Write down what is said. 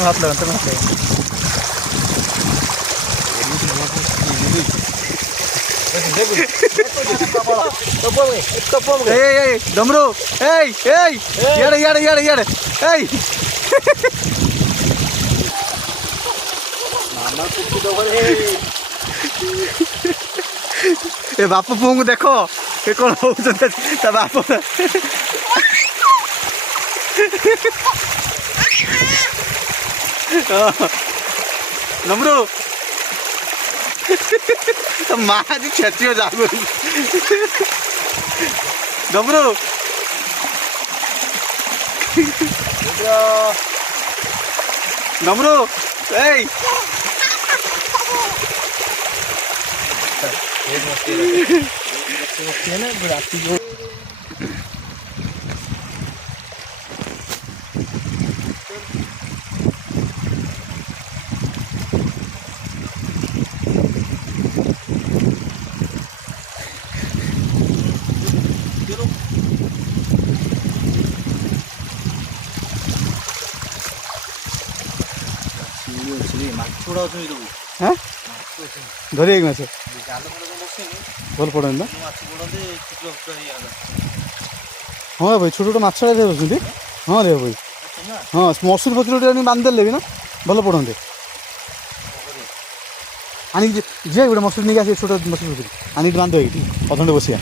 हात लागा डमरू याडे याडे याडे याडे ए बाप पुओं को देख ये कौन हो बाप नमरू माँ जी छेचियो जागो नमरू नमरू हाँ धरी एक माछ भल पड़े ना हाँ भाई छोट छोट माछ बसुँच हाँ देख भाई हाँ मसूर फसुर बांधिदेले भी ना भल पड़े आनी जे गोटे मसूर नहीं आस छोट मसूर फसुर आनी बांध अधघंटे बसिया